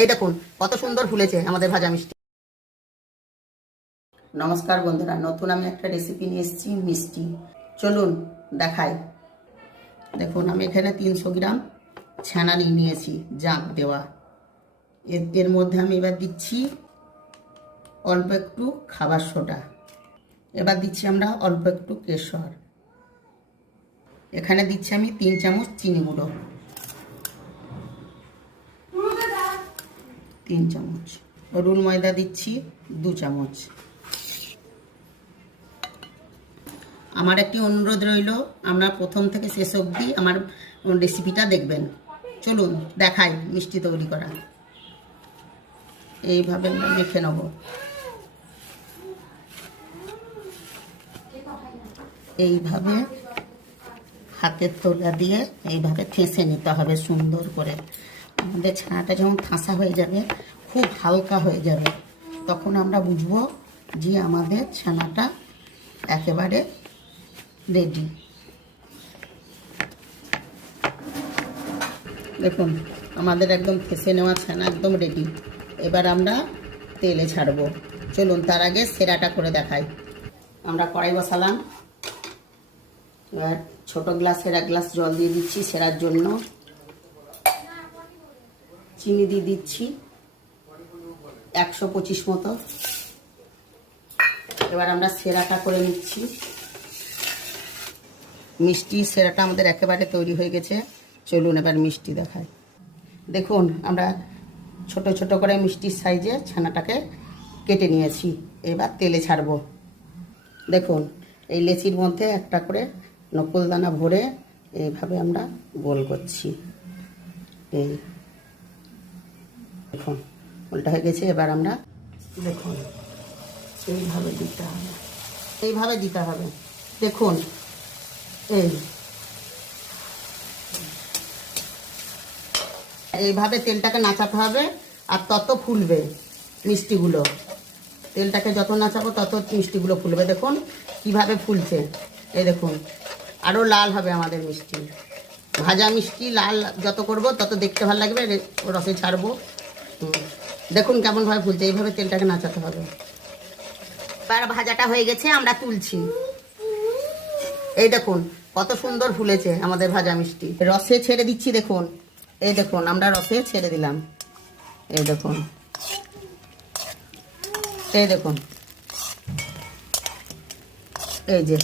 এই দেখুন কত সুন্দর ফুলেছে আমাদের ভাজা মিষ্টি। নমস্কার বন্ধুরা, নতুন আমি একটা রেসিপি নিয়ে এসেছি মিষ্টি। চলুন দেখাই। দেখুন আমি এখানে 300 গ্রাম ছানা নিয়েছি জাঁক দেওয়া। এর মধ্যে আমি এবার দিচ্ছি অল্প একটু খাবার সোডা, এবার দিচ্ছি আমরা অল্প একটু কেশর, এখানে দিচ্ছি আমি 3 চামচ চিনি গুঁড়ো, 3 চামচ রুল ময়দা দিচ্ছি 2 চামচ। আমার একটি অনুরোধ রইল, আমরা প্রথম থেকে শেষ অবধি আমার রেসিপিটা দেখবেন। চলুন দেখাই মিষ্টি তৈরি করা। এইভাবে আমরা মেখে নেব। এইভাবে হাতের তোলা দিয়ে এইভাবে ঠেসে নিতে হবে সুন্দর করে। আমাদের ছানাটা যখন ঠাসা হয়ে যাবে, খুব হালকা হয়ে যাবে, তখন আমরা বুঝবো যে আমাদের ছানাটা একেবারে রেডি। দেখুন আমাদের একদম ঠেসে নেওয়া ছানা একদম রেডি। এবার আমরা তেলে ছাড়বো। চলুন তার আগে সেরাটা করে দেখাই। আমরা কড়াই বসালাম, এবার ছোট গ্লাসের 1 গ্লাস জল দিয়ে দিচ্ছি সেরার জন্য। চিনি দিয়ে দিচ্ছি 125 মতো। এবার আমরা সেরাটা করে নিচ্ছি। মিষ্টি সেরাটা আমাদের একেবারে তৈরি হয়ে গেছে। চলুন এবার মিষ্টি দেখাই। দেখুন আমরা ছোট ছোট করে মিষ্টির সাইজে ছানাটাকে কেটে নিয়েছি। এবার তেলে ছাড়বো। দেখুন এই লেচির মধ্যে একটা করে নকুলদানা ভরে এইভাবে আমরা গোল করছি। এই দেখুন উল্টা হয়ে গেছে। এবার আমরা দেখুন এইভাবে দিতে হবে, এইভাবে দিতে হবে। দেখুন এইভাবে তেলটাকে নাচাতে হবে, আর তত ফুলবে মিষ্টিগুলো। তেলটাকে যত নাচাবো তত মিষ্টিগুলো ফুলবে। দেখুন কিভাবে ফুলছে। এই দেখুন আরও লাল হবে আমাদের মিষ্টি। ভাজা মিষ্টি লাল যত করব তত দেখতে ভালো লাগবে। রসে ছাড়বো। দেখুন কেমনভাবে ফুলছে। এইভাবে তেলটাকে নাচাতে হবে। এবার ভাজাটা হয়ে গেছে, আমরা তুলছি। এই দেখুন কত সুন্দর ফুলেছে আমাদের ভাজা মিষ্টি। রসে ছেড়ে দিচ্ছি। দেখুন এই দেখুন আমরা রসে ছেড়ে দিলাম। এই দেখুন, এই দেখুন, এই যে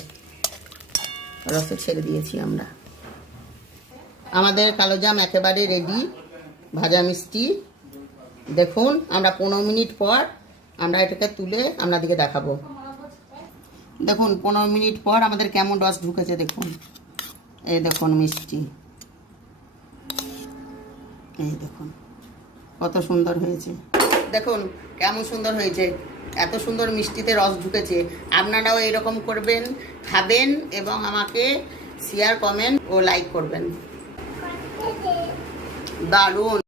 রসে ছেড়ে দিয়েছি আমরা। আমাদের কালোজাম একেবারে রেডি ভাজা মিষ্টি। দেখুন আমরা 15 মিনিট পর আমরা এটাকে তুলে আপনাদেরকে দেখাবো। দেখুন 15 মিনিট পর আমাদের কেমন রস ঢুকেছে। দেখুন এই দেখুন মিষ্টি, এই দেখুন কত সুন্দর হয়েছে। দেখুন কেমন সুন্দর হয়েছে। এত সুন্দর মিষ্টিতে রস ঢুকেছে। আপনারাও এরকম করবেন, খাবেন এবং আমাকে শেয়ার, কমেন্ট ও লাইক করবেন। দারুণ।